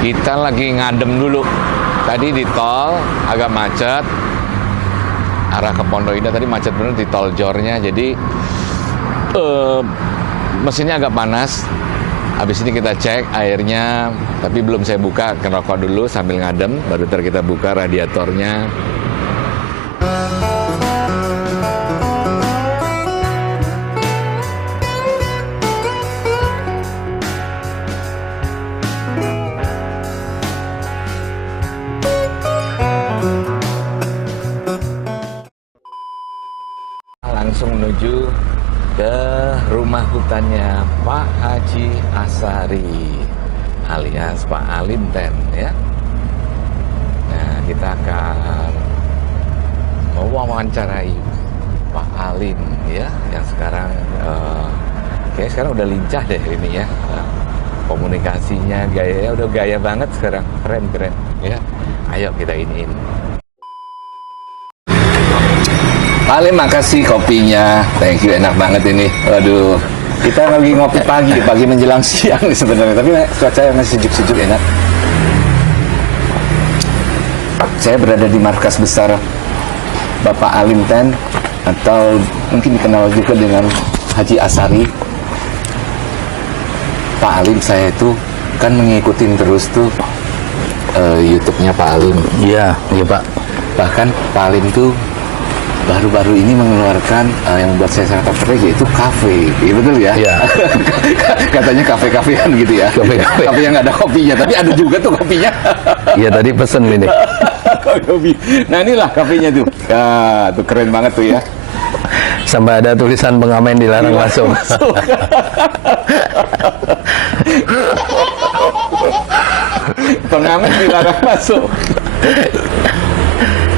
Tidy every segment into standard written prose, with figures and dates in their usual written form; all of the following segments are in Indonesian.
Kita lagi ngadem dulu. Tadi di tol agak macet. Arah ke Pondok Indah tadi macet bener di tol Jornya. Jadi mesinnya agak panas. Habis ini kita cek airnya, tapi belum saya buka, ngerokok dulu sambil ngadem, baru ntar kita buka radiatornya. Langsung menuju ke rumah hutannya Pak Haji Asari alias Pak Alim Ten ya. Nah, kita akan mewawancarai Pak Alim ya, yang sekarang kayaknya sekarang udah lincah deh ini ya. Komunikasinya, gayanya udah gaya banget sekarang, keren ya. Ayo kita iniin. Alim, makasih kopinya. Thank you, enak banget ini. Waduh, kita lagi ngopi pagi menjelang siang nih sebenarnya. Tapi cuaca yang masih sejuk-sejuk, enak. Saya berada di markas besar Bapak Alim Ten, atau mungkin dikenal juga dengan Haji Asari. Pak Alim, saya itu kan ngikutin terus tuh YouTube-nya Pak Alim. Iya Pak. Bahkan Pak Alim tuh baru-baru ini mengeluarkan yang membuat saya sangat tertarik, yaitu kafe. Iya betul ya? Iya. Katanya kafe-kafean gitu ya. Kafe-kafe. Kafe yang nggak ada kopinya, tapi ada juga tuh kopinya. Iya, tadi pesen ini. Kopi. Nah inilah kafenya tuh. Ya, tuh keren banget tuh ya. Sampai ada tulisan pengamen dilarang masuk. Pengamen dilarang masuk.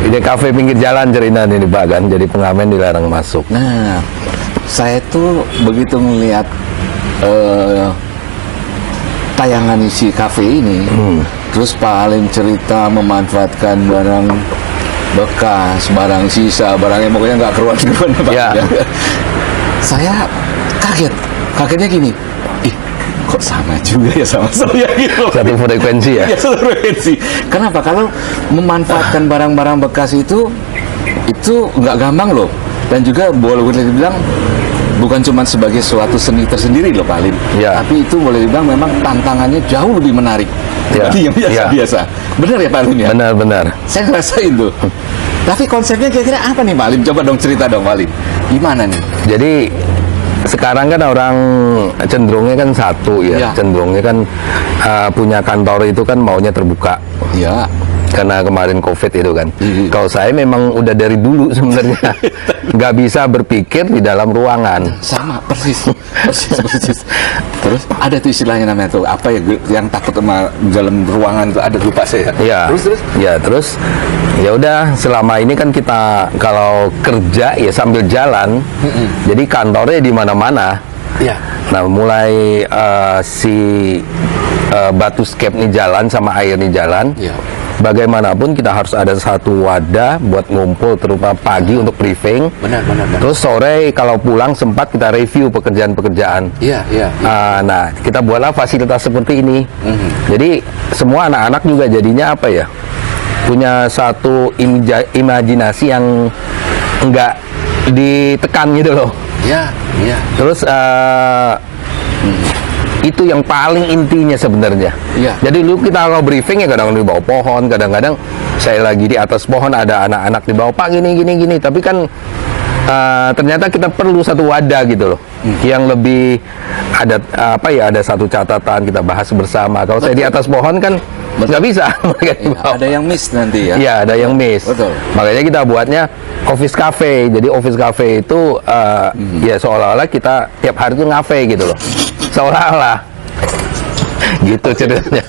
Ini kafe pinggir jalan cerita ini Pak kan, jadi pengamen dilarang masuk. Nah, saya tuh begitu melihat tayangan isi kafe ini, terus Pak Alim cerita memanfaatkan barang bekas, barang sisa, barang yang pokoknya nggak keruan-keruan Pak. Ya. Saya kagetnya gini, kok sama juga ya sama saya gitu. Satu frekuensi ya? Ya, satu frekuensi. Kenapa? Kalau memanfaatkan barang-barang bekas itu nggak gampang loh. Dan juga boleh dibilang bukan cuma sebagai suatu seni tersendiri loh Pak Alim. Ya. Tapi itu boleh dibilang memang tantangannya jauh lebih menarik. Ya. Seperti yang biasa-biasa. Benar ya Pak Alim ya? Benar. Saya ngerasain tuh. Tapi konsepnya kira-kira apa nih Pak Alim? Coba dong cerita dong Pak Alim. Gimana nih? Jadi sekarang kan orang cenderungnya kan satu ya, cenderungnya kan punya kantor itu kan maunya terbuka. Ya. Karena kemarin COVID itu kan. Kalau saya memang udah dari dulu sebenarnya nggak bisa berpikir di dalam ruangan. Sama, persis. Terus ada tuh istilahnya namanya tuh apa ya, yang takut sama dalam ruangan itu ada, lupa saya. Ya. Terus ya udah, selama ini kan kita kalau kerja ya sambil jalan. Jadi kantornya di mana-mana. Ya. Nah, mulai si Batuscape nih jalan sama air nih jalan. Ya. Bagaimanapun kita harus ada satu wadah buat ngumpul, terutama pagi untuk briefing. Benar. Terus sore kalau pulang sempat kita review pekerjaan-pekerjaan. Iya. Nah, kita buatlah fasilitas seperti ini. Jadi semua anak-anak juga jadinya apa ya? Punya satu imajinasi yang enggak ditekan gitu loh. Iya. Terus itu yang paling intinya sebenarnya. Iya. Jadi dulu kita kalau briefing ya kadang di bawah pohon, kadang-kadang saya lagi di atas pohon, ada anak-anak di bawah, Pak gini. Tapi kan ternyata kita perlu satu wadah gitu loh, yang lebih ada ada satu catatan kita bahas bersama. Kalau saya di atas pohon kan nggak bisa. Ada yang miss nanti ya. Iya, ada yang miss. Betul. Makanya kita buatnya office cafe. Jadi office cafe itu ya seolah-olah kita tiap hari itu ngafe gitu loh. Seolah-olah. Gitu ceritanya.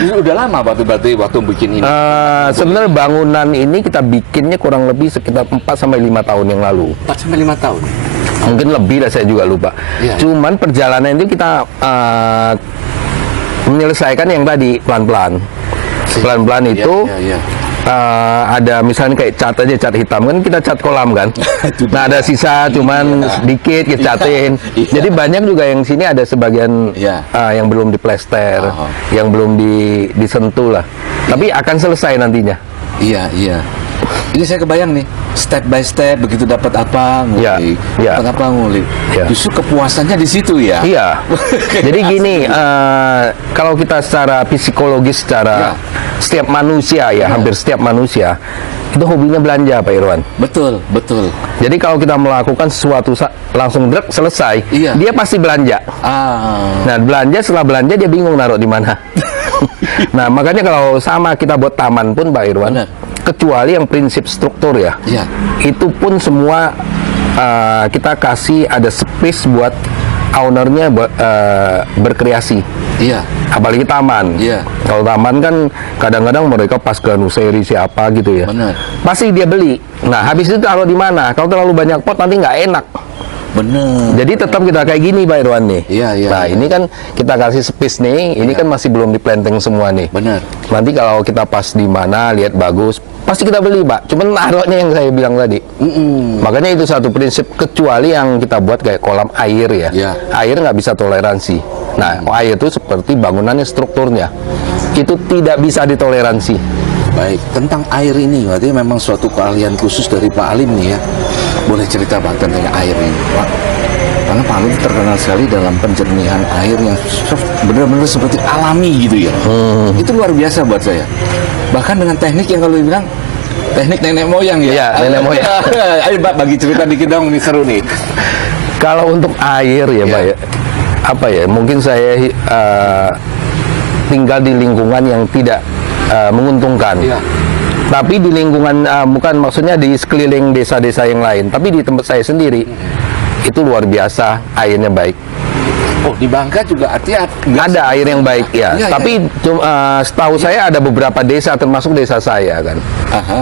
Ini udah lama berarti waktu bikin ini. Sebenarnya bangunan ini kita bikinnya kurang lebih sekitar 4 sampai 5 tahun yang lalu. 4 sampai 5 tahun. Mungkin lebih lah, saya juga lupa. Ya. Cuman perjalanan itu kita menyelesaikan yang tadi pelan-pelan. Pelan-pelan itu ada misalnya kayak cat aja, cat hitam kan kita cat kolam kan. Nah ada sisa cuman sedikit kita catin. Jadi banyak juga yang sini ada sebagian yang belum diplester, yang belum disentuh lah. Tapi akan selesai nantinya. Iya. Ini saya kebayang nih, step by step begitu dapat apa ngulik, dapat apa ngulik. Justru kepuasannya di situ ya. Iya. Jadi gini, kalau kita secara psikologis, secara setiap manusia ya, hampir setiap manusia itu hobinya belanja, Pak Irwan. Betul. Jadi kalau kita melakukan sesuatu langsung drek selesai, dia pasti belanja. Nah, setelah belanja dia bingung naruh di mana. Nah, makanya kalau sama kita buat taman pun, Pak Irwan, kecuali yang prinsip struktur ya, itu pun semua kita kasih ada space buat ownernya berkreasi. Apalagi taman. Kalau taman kan kadang-kadang mereka pas ke nuseri siapa gitu ya. Pasti dia beli. Nah, habis itu taruh di mana? Kalau terlalu banyak pot nanti nggak enak. Jadi tetap kita kayak gini, Pak Irwan nih. Nah, ini kan kita kasih space nih. Ini kan masih belum diplanteng semua nih. Nanti kalau kita pas di mana lihat bagus, pasti kita beli, Pak. Cuman naruhnya yang saya bilang tadi. Makanya itu satu prinsip, kecuali yang kita buat kayak kolam air ya. Air nggak bisa toleransi. Nah, air itu seperti bangunannya, strukturnya itu tidak bisa ditoleransi. Baik, tentang air ini berarti memang suatu keahlian khusus dari Pak Alim nih ya. Boleh cerita Pak tentang air ini, Pak? Karena Pak Alim terkenal sekali dalam penjernihan air yang benar-benar seperti alami gitu ya. Itu luar biasa buat saya. Bahkan dengan teknik yang kalau dibilang teknik nenek moyang ya. Iya, nenek moyang. Ayo Pak, bagi cerita dikit dong, ini seru nih. Kalau untuk air ya, Pak ya, apa ya? Mungkin saya tinggal di lingkungan yang tidak menguntungkan. Tapi di lingkungan, bukan maksudnya di sekeliling desa-desa yang lain, tapi di tempat saya sendiri, itu luar biasa airnya baik. Oh, di Bangka juga artinya ada air yang baik ya. Tapi setahu saya ada beberapa desa, termasuk desa saya kan.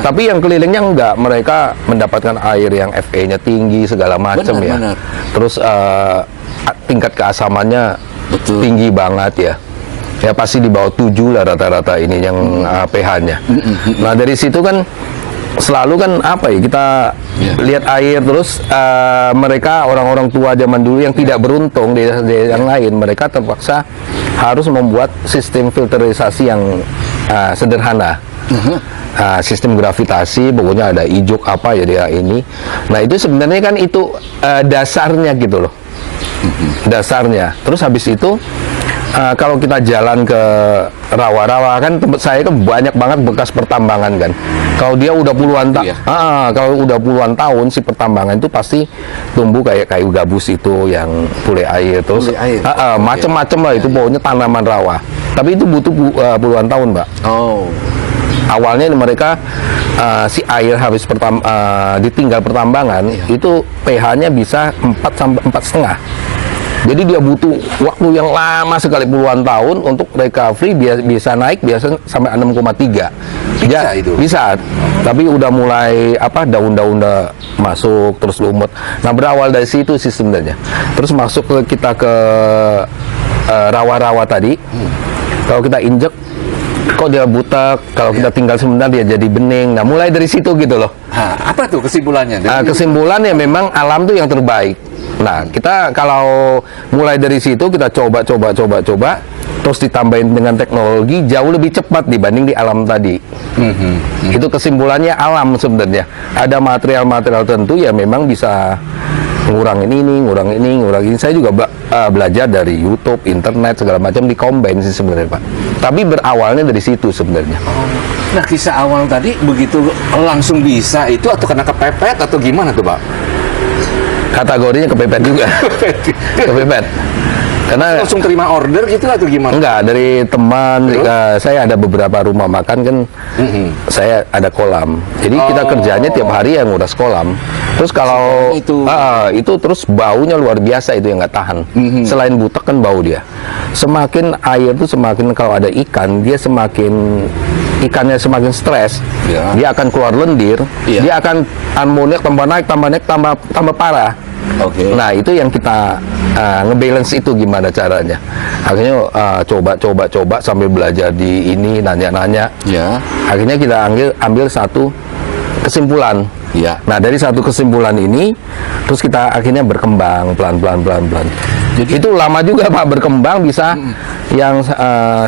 Tapi yang kelilingnya enggak, mereka mendapatkan air yang FE-nya tinggi segala macam ya. Terus tingkat keasamannya tinggi banget ya. Ya pasti di bawah 7 lah rata-rata ini yang pH-nya. Nah dari situ kan selalu kan apa ya, kita lihat air terus mereka orang-orang tua zaman dulu yang tidak beruntung di desa yang lain, mereka terpaksa harus membuat sistem filterisasi yang sederhana. Sistem gravitasi, pokoknya ada ijuk apa ya dia ini. Nah itu sebenarnya kan itu dasarnya gitu loh. Dasarnya. Terus habis itu kalau kita jalan ke rawa-rawa kan tempat saya kan banyak banget bekas pertambangan kan. Kalau dia udah puluhan kalau udah puluhan tahun si pertambangan itu pasti tumbuh kayak kayu gabus itu yang pule air terus macem-macem lah itu pokoknya tanaman rawa. Tapi itu butuh puluhan tahun, Pak. Awalnya mereka si air habis ditinggal pertambangan itu pH-nya bisa 4 sampai 4,5. Jadi dia butuh waktu yang lama sekali, puluhan tahun untuk recovery, bisa naik biasa sampai 6,3. Bisa itu? Bisa. Tapi udah mulai daun-daun udah masuk, terus lumut. Nah berawal dari situ sih sebenarnya. Terus masuk kita ke rawa-rawa tadi. Kalau kita injek, kok dia butek, kalau kita tinggal sebentar dia jadi bening. Nah mulai dari situ gitu loh. Apa tuh kesimpulannya? Kesimpulannya memang alam tuh yang terbaik. Nah, kita kalau mulai dari situ kita coba, terus ditambahin dengan teknologi jauh lebih cepat dibanding di alam tadi. Itu kesimpulannya alam sebenarnya. Ada material-material tertentu ya memang bisa ngurangin ini. Saya juga belajar dari YouTube, internet segala macam, di-combine sih sebenarnya, Pak. Tapi berawalnya dari situ sebenarnya. Nah, kisah awal tadi begitu langsung bisa itu atau kena kepepet atau gimana tuh, Pak? Kategorinya kepepet juga. Kepepet. Karena langsung terima order gitu atau gimana? Enggak, dari teman. Saya ada beberapa rumah makan kan. Saya ada kolam. Jadi kita kerjanya tiap hari yang nguras kolam. Terus kalau itu terus baunya luar biasa itu yang nggak tahan. Selain butek kan bau dia. Semakin air tuh semakin kalau ada ikan, dia ikannya semakin stres, dia akan keluar lendir, dia akan amoniak tambah naik, tambah parah. Oke. Nah itu yang kita ngebalance itu gimana caranya. Akhirnya coba sambil belajar di ini, nanya-nanya. Ya. Akhirnya kita ambil satu kesimpulan. Ya. Nah dari satu kesimpulan ini, terus kita akhirnya berkembang pelan-pelan. Jadi itu lama juga Pak berkembang bisa yang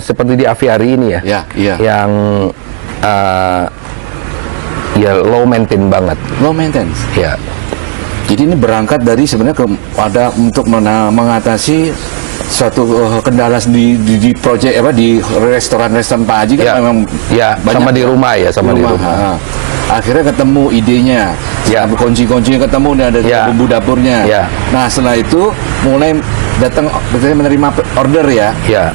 seperti di aviary ini ya. Ya, iya. Yang ya low maintain banget. Low maintenance. Ya. Jadi ini berangkat dari sebenarnya ada untuk mengatasi suatu kendala di proyek di restoran Pak Haji kan Ya. memang Ya, sama di rumah ya, sama di rumah. Akhirnya ketemu idenya, Ya. kunci-kuncinya ketemu dan ada Ya. bumbu dapurnya. Ya. Nah setelah itu mulai datang menerima order ya. Ya.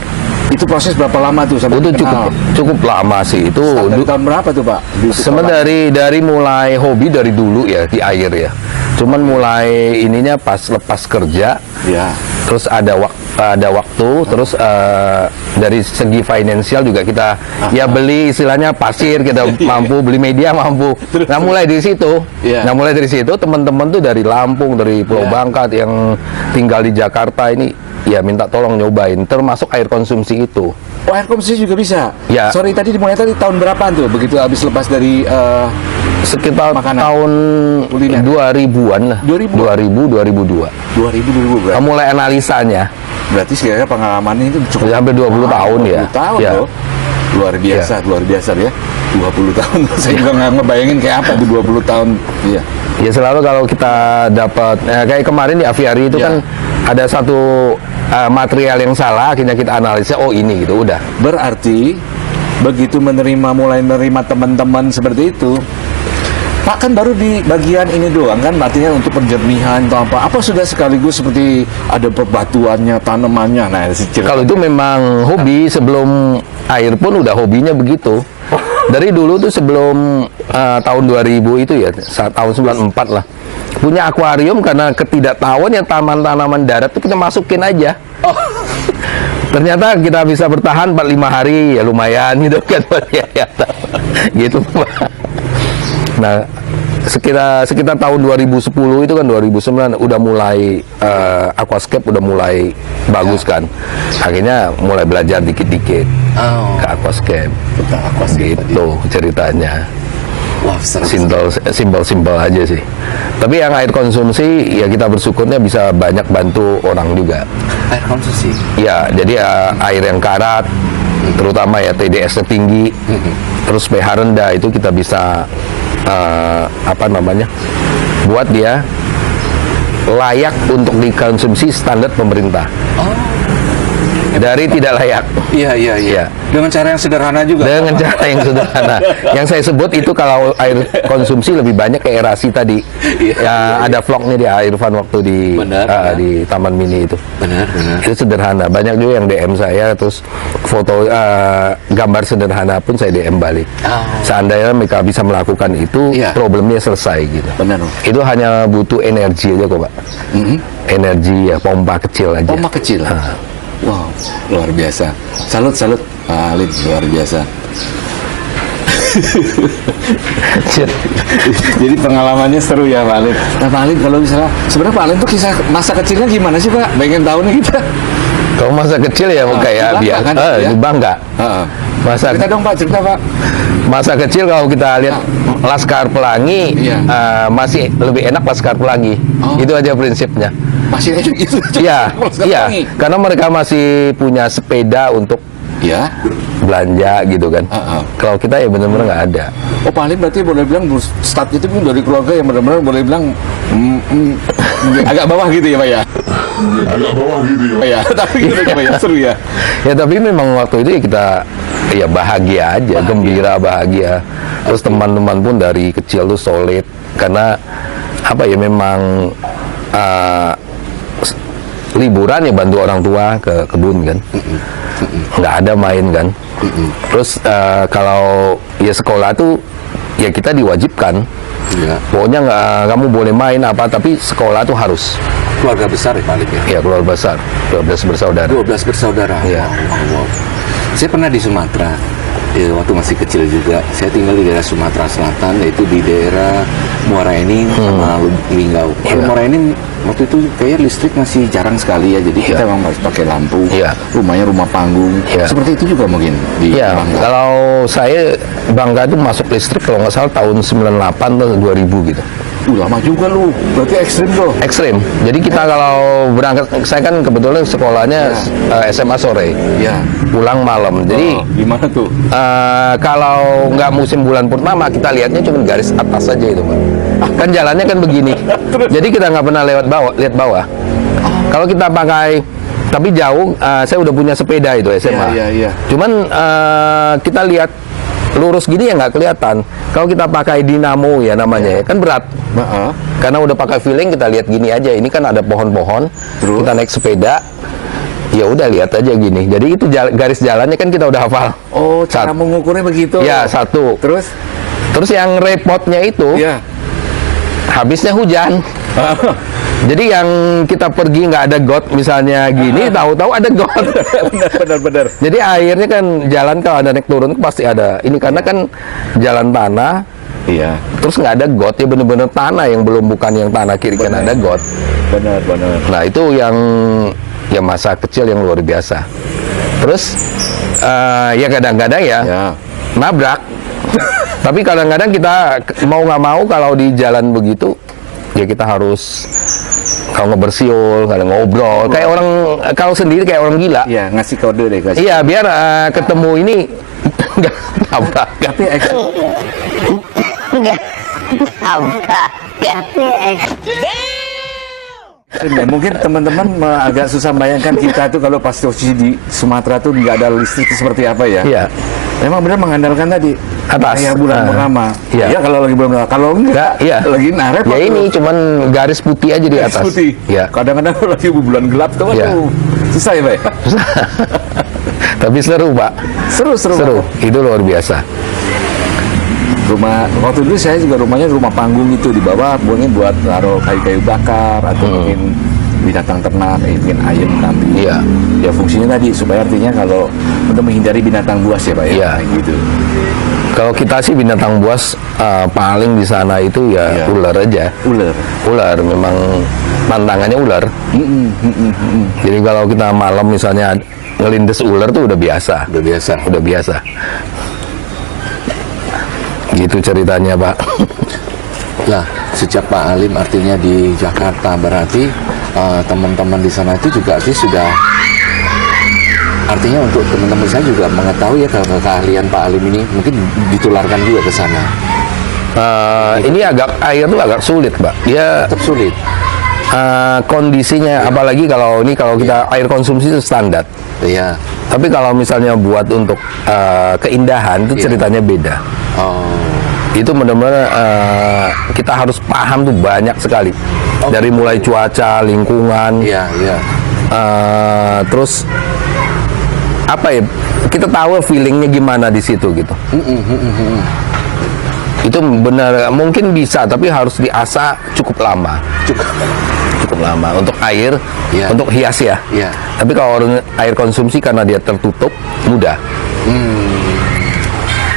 Itu proses berapa lama tuh sampai Itu dikenal? cukup lama sih itu. Dari tahun berapa tuh Pak? Sebenarnya dari mulai hobi dari dulu ya di air ya. Cuman mulai ininya pas lepas kerja. Ya. Terus ada waktu, terus dari segi finansial juga kita ya beli istilahnya pasir, kita mampu beli media mampu. Nah mulai dari situ, teman-teman tuh dari Lampung, dari Pulau Bangka yang tinggal di Jakarta ini ya minta tolong nyobain, termasuk air konsumsi itu. Oh, air konsumsi juga bisa? Ya. Sorry, tadi dimulai tahun berapaan tuh? Begitu habis lepas dari sekitar makanan. tahun Kuliner. 2000-an lah. 2000, 2002. 2000 berarti. Mulai analisanya. Berarti sekiranya pengalamannya itu cukup Hampir 20 tahun ya. 20 tahun Ya. loh. Luar biasa ya. 20 tahun. Saya juga nggak ngebayangin kayak apa tuh 20 tahun. Iya. Ya selalu kalau kita dapat kayak kemarin di aviary itu kan ada satu material yang salah, akhirnya kita analisa, oh ini gitu udah. Berarti begitu mulai menerima teman-teman seperti itu, Pak kan baru di bagian ini doang kan, artinya untuk penjernihan atau apa sudah sekaligus seperti ada bebatuannya, tanamannya. Nah, kalau itu memang hobi, sebelum air pun udah hobinya begitu. Dari dulu tuh sebelum tahun 2000 itu ya, tahun 94 lah. Punya akuarium karena ketidaktahuan yang tanaman-tanaman darat tuh kita masukin aja. Ternyata kita bisa bertahan 4-5 hari ya lumayan gitu kan. Gitu Pak. Nah, sekitar tahun 2010 itu kan 2009 udah mulai aquascape udah mulai bagus kan. Akhirnya mulai belajar dikit-dikit ke aquascape. Gitu ceritanya. Wah, simpel aja sih. Tapi yang air konsumsi ya kita bersyukurnya bisa banyak bantu orang juga. Air konsumsi. Ya, jadi air yang karat, terutama ya TDS-nya tinggi, terus pH rendah itu kita bisa buat dia layak untuk dikonsumsi standar pemerintah. Dari tidak layak. Iya. Dengan cara yang sederhana juga. Dengan cara yang sederhana. Yang saya sebut itu kalau air konsumsi lebih banyak ke aerasi tadi. Ya, ada vlognya di Irfan waktu di Taman Mini itu. Benar. Itu sederhana. Banyak juga yang DM saya, terus foto gambar sederhana pun saya DM balik. Seandainya mereka bisa melakukan itu, problemnya selesai gitu. Benar. Itu hanya butuh energi aja kok Pak. Energi ya, pompa kecil aja. Pompa kecil. Wow, luar biasa. Salut Pak Alin, luar biasa. Jadi pengalamannya seru ya Pak Alin. Nah Pak Alin, kalau misalnya sebenarnya Pak Alin tuh kisah masa kecilnya gimana sih Pak? Pengen tahu nih kita. Kalau masa kecil ya kayak biasa, kan, bangga. Cerita dong Pak, cerita Pak. Masa kecil kalau kita lihat Laskar Pelangi, masih lebih enak Laskar Pelangi. Itu aja prinsipnya. Masih aja gitu. Iya, karena mereka masih punya sepeda untuk belanja gitu kan. Kalau kita ya benar-benar nggak ada. Oh Pak Alin berarti boleh bilang start itu pun dari keluarga yang benar-benar boleh bilang agak bawah gitu ya Pak ya. Agak bawah gitu ya. Tapi gitu Pak ya, seru ya. Ya tapi memang waktu itu kita ya bahagia aja, gembira, bahagia. Terus teman-teman pun dari kecil tuh solid karena apa ya memang liburan ya bantu orang tua ke kebun kan, nggak ada main kan. Terus kalau ya sekolah tuh ya kita diwajibkan, pokoknya nggak kamu boleh main apa tapi sekolah tuh harus. Keluarga besar ya paling ya? Ya keluarga besar, 12 bersaudara. 12 bersaudara. Ya. Wow. Saya pernah di Sumatera. waktu masih kecil juga. Saya tinggal di daerah Sumatera Selatan, yaitu di daerah Muara Enim sama Linggau. Muara Enim waktu itu kayak listrik masih jarang sekali ya, jadi kita memang harus pakai lampu. Rumahnya rumah panggung. Seperti itu juga mungkin di Bangka. Kalau saya Bangka itu masuk listrik kalau nggak salah tahun 98 atau 2000 gitu. Lama juga lu, berarti ekstrim tuh. Ekstrim. Jadi kita kalau berangkat, saya kan kebetulan sekolahnya SMA sore, pulang malam. Jadi gimana tuh? Kalau nggak musim bulan purnama, kita lihatnya cuma garis atas saja itu, Pak. Kan jalannya kan begini. Jadi kita nggak pernah lihat bawah. Kalau kita pakai, tapi jauh, saya udah punya sepeda itu SMA. Cuman kita lihat lurus gini ya nggak kelihatan. Kalau kita pakai dinamo ya namanya, kan berat. Karena udah pakai feeling, kita lihat gini aja. Ini kan ada pohon-pohon. Kita naik sepeda, ya udah lihat aja gini. Jadi itu garis jalannya kan kita udah hafal. Oh, cara mengukurnya begitu. Ya, satu. Terus yang repotnya itu, habisnya hujan. Jadi yang kita pergi nggak ada got misalnya gini, tahu-tahu ada got. Benar. Jadi akhirnya kan jalan kalau ada naik turun pasti ada. Ini karena kan jalan tanah. Terus nggak ada got, ya bener-bener tanah yang belum, bukan yang tanah kiri kan ada got. Benar. Nah itu yang ya masa kecil yang luar biasa. Terus ya kadang-kadang nabrak. Tapi kadang-kadang kita mau nggak mau kalau di jalan begitu, ya kita harus kalau ngebersiul, kadang ngobrol, kayak orang kalau sendiri kayak orang gila. Iya, ngasih kode deh, guys. Iya, biar ketemu ini nggak tabrak. Tapi mungkin teman-teman agak susah bayangkan kita tuh kalau pas posisi di Sumatera tuh nggak ada listrik itu seperti apa ya? Iya. Memang benar mengandalkan tadi atas kayak bulan purnama. Iya. Kalau lagi bulan purnama. Kalau enggak, lagi naret. Ya ini cuman garis putih aja di atas. Putih. Ya. Kadang-kadang lagi bulan gelap tuh, susah ya, Pak. Tapi seru, Pak. Seru. Itu luar biasa. Rumah waktu itu saya juga rumahnya rumah panggung itu di bawah, mungkin buat taruh kayu-kayu bakar atau mungkin binatang ternak, mungkin ayam, kambing. Ya fungsinya tadi supaya artinya kalau untuk menghindari binatang buas ya, Pak ya. Gitu. Kalau kita sih binatang buas paling di sana itu ular aja. Ular memang tantangannya ular. Jadi kalau kita malam misalnya ngelindes ular tuh udah biasa. Gitu ceritanya, Pak. Nah, sejak Pak Alim artinya di Jakarta, berarti teman-teman di sana itu juga sudah, artinya untuk teman-teman saya juga mengetahui ya kalau keahlian Pak Alim ini mungkin ditularkan juga ke sana. Ini air tuh agak sulit, Pak. Dia tetap sulit. Kondisinya, apalagi kalau kita air konsumsi itu standar. Iya. Tapi kalau misalnya buat untuk keindahan itu ceritanya beda. Itu benar-benar kita harus paham tuh banyak sekali. Dari mulai cuaca, lingkungan. Terus apa ya? Kita tahu feelingnya gimana di situ gitu. Itu benar, mungkin bisa, tapi harus diasah cukup lama. Cukup lama untuk air, untuk hias ya. Tapi kalau air konsumsi karena dia tertutup, mudah.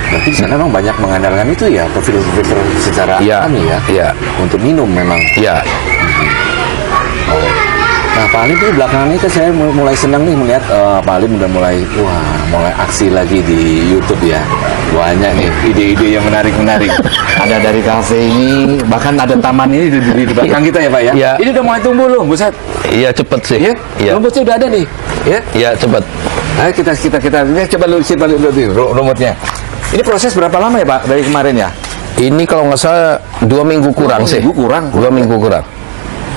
Berarti di sana memang banyak mengandalkan itu ya, filter secara alami ya. Untuk minum memang. Nah, Pak Alim ini belakangan ini kan saya mulai senang nih melihat Pak Alim udah mulai aksi lagi di YouTube ya. Banyak nih ide-ide yang menarik. Ada dari kafe ini, bahkan ada taman ini di belakang kita ya, Pak ya. Ini udah mulai tumbuh loh, buset. Iya, cepet sih. Rumputnya udah ada nih. Iya, cepet. Ayo kita lihat, coba lihat rumputnya. Ini proses berapa lama ya, Pak, dari kemarin ya? Ini kalau nggak salah 2 minggu kurang sih. 2 minggu kurang.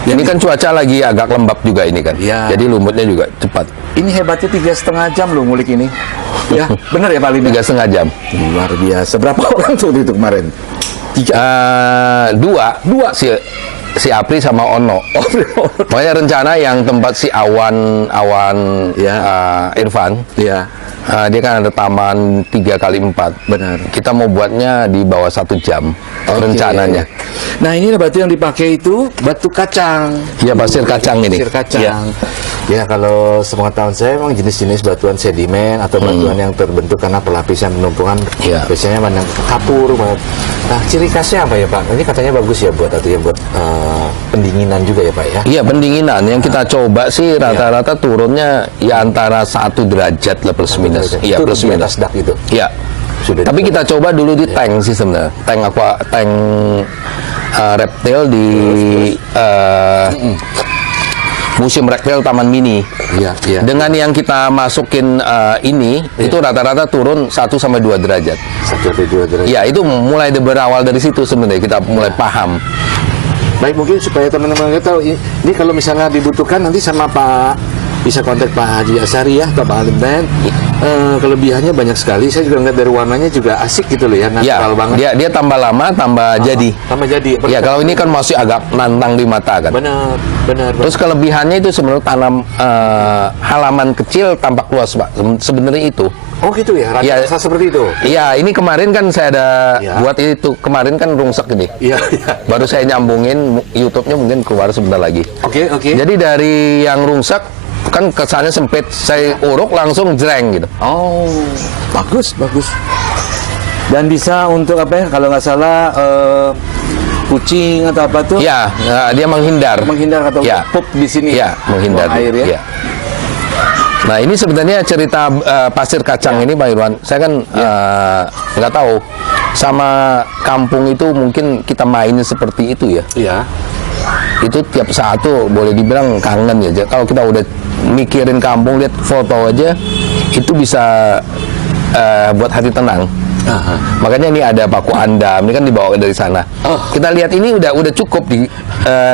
Ini kan cuaca lagi agak lembab juga ini kan. Jadi lumutnya juga cepat. Ini hebatnya 3,5 jam loh ngulik ini. Ya, benar ya Pak Alim? 3,5 jam. Luar biasa. Berapa orang tuh itu kemarin? 2 si Apri sama Ono. Pokoknya rencana yang tempat si Awan Irfan. Dia kan ada taman 3x4. Benar. Kita mau buatnya di bawah 1 jam rencananya. Nah, ini batu yang dipakai itu batu kacang. Iya, pasir kacang ini. Pasir kacang. Iya. Ya, kalau sepengetahuan saya memang jenis-jenis batuan sedimen atau batuan yang terbentuk karena pelapisan penumpukan. Iya. Biasanya banyak kapur. Nah, ciri khasnya apa ya, Pak? Ini katanya bagus ya buat pendinginan juga ya, Pak ya? Iya, pendinginan yang kita coba sih rata-rata turunnya ya antara 1 derajat lah plus minus. Iya, Itu plus di minus. atas dak itu. Iya. Sudah Tapi kita coba dulu di tank sih sebenarnya. Tank reptil di Museum Reptil Taman Mini. Iya, iya. Dengan yang kita masukin ini, itu rata-rata turun 1 sampai 2 derajat. 1-2 derajat. Ya, itu mulai berawal dari situ sebenarnya kita mulai paham. Baik, mungkin supaya teman-teman tahu ini kalau misalnya dibutuhkan nanti sama Pak bisa kontak Pak Haji Asyari ya atau Pak Alim Band. Kelebihannya banyak sekali. Saya juga ngeliat dari warnanya juga asik gitu loh ya, natural banget. Dia tambah lama tambah jadi. Tambah jadi. Ya, kalau ini kan masih agak nantang di mata kan. Benar. Terus kelebihannya itu sebenarnya tanam halaman kecil tampak luas, Pak. Sebenarnya itu. Oh gitu ya, rasa seperti itu. Iya, ini kemarin kan saya ada buat itu. Kemarin kan rungsek ini. Iya. Baru saya nyambungin, YouTube-nya mungkin keluar sebentar lagi. Oke. Jadi dari yang rungsek kan kesannya sempit, saya uruk langsung jreng gitu. Oh, bagus. Dan bisa untuk apa ya? Kalau nggak salah kucing atau apa tuh? Ya, dia menghindar. Menghindar atau pup di sini. Ya, menghindar. Buang air ya. Ya. Nah, ini sebenarnya cerita pasir kacang ini, Pak Irwan. Saya kan nggak tahu sama kampung itu mungkin kita mainin seperti itu ya. Iya. Itu tiap saat tuh boleh dibilang kangen ya. Kalau kita udah mikirin kampung, lihat foto aja, itu bisa buat hati tenang. Makanya ini ada paku andam, ini kan dibawa dari sana. Kita lihat ini udah cukup di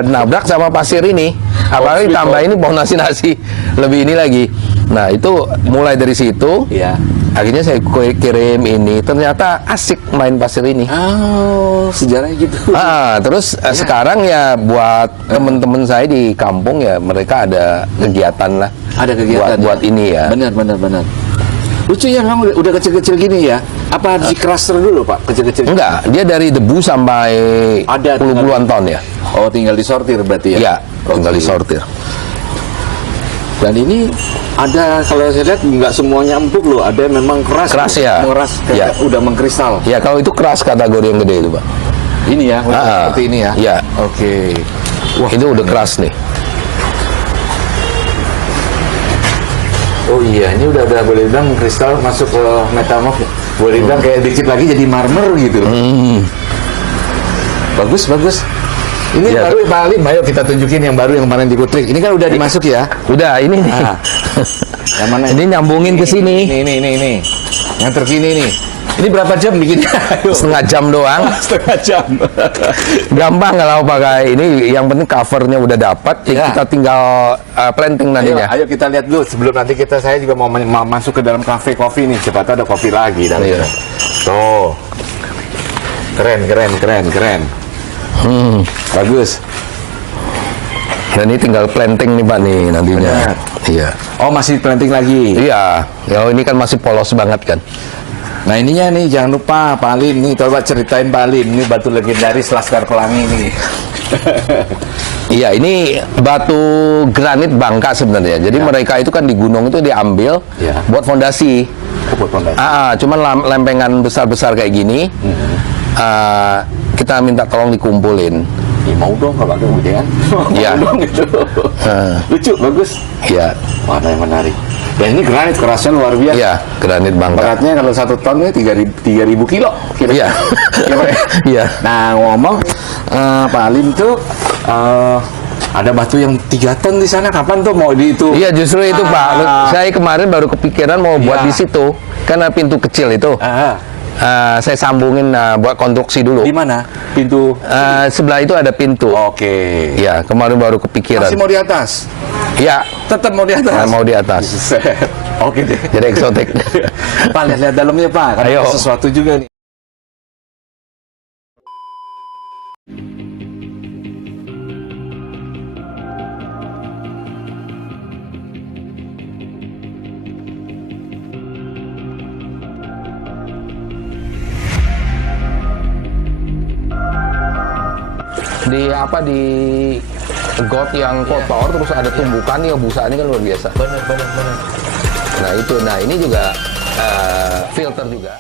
nabrak sama pasir ini. Apalagi tambah ini pohon nasi lebih ini lagi. Nah, itu mulai dari situ. Iya. Akhirnya saya kirim ini, ternyata asik main pasir ini. Oh, sejarahnya gitu. Terus sekarang ya buat temen-temen saya di kampung ya, mereka ada kegiatan lah. Ada kegiatan buat ini ya. Benar. Lucu ya, memang udah kecil-kecil gini ya. Apa harus di cluster dulu, Pak? Kecil-kecil. Enggak, dia dari debu sampai Ada puluhan ton ya. Oh, tinggal disortir berarti ya? Iya, tinggal disortir. Dan ini ada, kalau saya lihat nggak semuanya empuk loh, ada yang memang keras. Keras ya? Mengeras, kayak udah mengkristal. Ya, kalau itu keras kategori yang gede itu, Pak. Ini ya, seperti ini ya? Iya. Oke. Wah, itu udah keras nih. Oh iya, ini udah boleh bilang kristal masuk ke metamorf. Boleh bilang kayak dikit lagi jadi marmer gitu. Bagus. Ini Ya. baru Pak Alim, ayo kita tunjukin yang baru yang kemarin di Kutrik. Ini kan udah dimasuk ya? Udah, ini nih. Yang mana? Ini nyambungin ke sini. Ini. Yang terkini nih. Ini berapa jam bikinnya? Setengah jam doang. Setengah jam. Gampang kalau pakai ini. Yang penting covernya udah dapat. Ya. Kita tinggal planting nantinya. Ayo kita lihat dulu sebelum nanti saya juga mau masuk ke dalam kafe kopi nih. Siapa tahu ada kopi lagi dalam. Iya. Tuh. Keren. Bagus. Dan ini tinggal planting nih, Pak, nih nantinya. Benar. Iya. Oh, masih planting lagi. Iya. Ya, ini kan masih polos banget kan. Nah, ininya nih jangan lupa Pak Alim nih, coba ceritain Pak Alim, ini batu legendaris Laskar Pelangi nih. Iya, ini batu granit Bangka sebenarnya. Jadi mereka itu kan di gunung itu diambil buat fondasi. Buat fondasi. Cuman lempengan besar-besar kayak gini. Kita minta tolong dikumpulin. Mau dong kalau ada kemudian. Iya. Mau dong gitu. Lucu, bagus. Iya. Warna yang menarik. Dan ini granit kerasnya luar biasa. Iya, granit Bangka. Beratnya kalau 1 ton ini 3.000 kilo. Iya. Iya. Nah, ngomong Pak Alim tuh ada batu yang 3 ton di sana. Kapan tuh mau di itu? Iya, justru itu, Pak. Saya kemarin baru kepikiran mau buat di situ. Karena pintu kecil itu. Saya sambungin buat konstruksi dulu. Di mana? Pintu? Sebelah itu ada pintu. Oke. Ya, kemarin baru kepikiran. Masih mau di atas? Ya. Tetap mau di atas? Mau di atas. Oke deh. Jadi eksotik. Pak, lihat dalamnya, Pak. Karena Ayo. ada sesuatu juga nih. di apa di got yang kotor terus ada tumbukan ya busa ini kan luar biasa. Benar. Nah itu, nah ini juga filter juga.